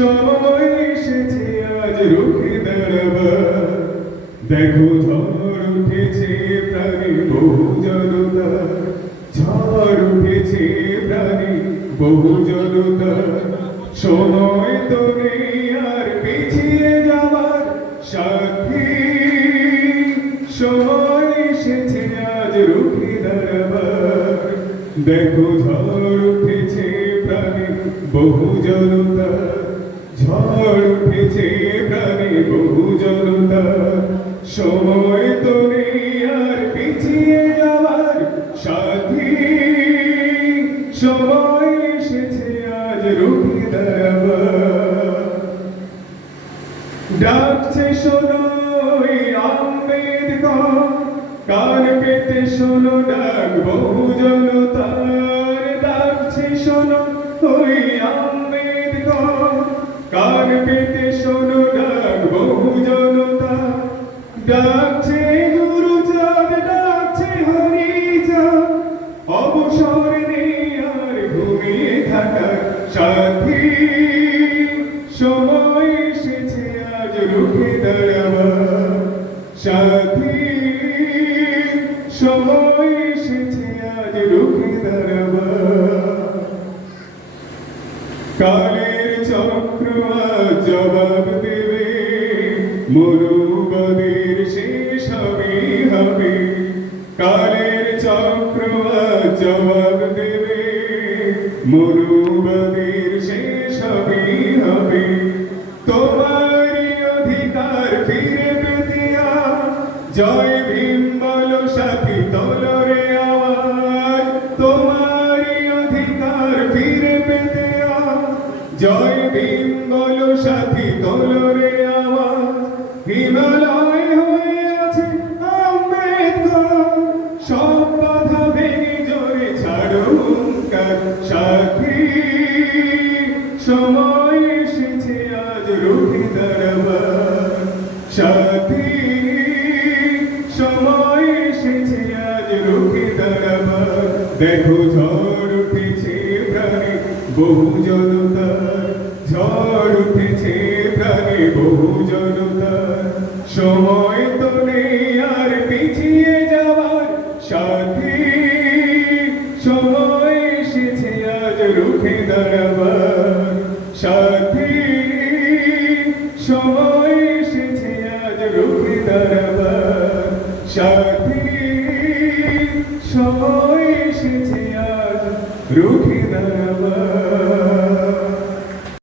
সময় এসেছে আজ রুখে দাঁড়াবার। দেখো ঝড় উঠেছে প্রাণী বহু জনতা, ঝড় উঠেছে প্রাণী বহু জনতা। সময় তো নেই আর পিছিয়ে যাওয়ার সাথী, সময় এসেছে আজ রুখে দাঁড়াবার। দেখো ঝড় উঠেছে প্রাণী বহু জনতা, ঝড় উঠেছে প্রাণী বহু জনতা। সময় তো নেই আর পিছিয়ে যাওয়ার সাথী, সময় এসেছে আজ রুখে দাঁড়াবার। ডাকছে শোনো এই আম্বেদকর, কান পেতে শোনো ডাক বহু জনতার। ডাকছে শোনো ওই আম্বেদকর, কান পেতে শোনো ডাক বহু জনতা। ডাকছে গুরুচাঁদ, ডাকছে হরিচাঁদ, অবসর নেই আর ঘুমিয়ে থাকার সাথী। সময় এসেছে আজ রুখে দাঁড়াবার সাথী, সময় এসেছে আজ রুখে দাঁড়াবার। কালের চক্র আজ জবাব দেবে, মনুবাদের শেষ হবে। কালের চক্র আজ জবাব দেবে, মনুবাদের শেষ হবে। তোমারই অধিকার ফিরে পেতে জয় ভীম বলো সাথী, তোলো রে আওয়াজ। তোমারই অধিকার ফিরে পেতে জয় ভীম বলো সাথী, তোলো রে আওয়াজ। হিমালয় হয়ে আছে আম্বেদকর, সব বাধা ভেঙে জোরে ছাড়ো হুঙ্কার সাথী। সময় এসেছে আজ রুখে দাঁড়াবার সাথী, সময় এসেছে আজ রুখে দাঁড়াবার। দেখো ঝড় উঠেছে প্রাণী বহু জনতার, ঝড় উঠেছে প্রাণী বহু জনতার। সময় তো নেই আর পিছিয়ে যাওয়ার সাথী, সময় এসেছে আজ রুখে দাঁড়াবার।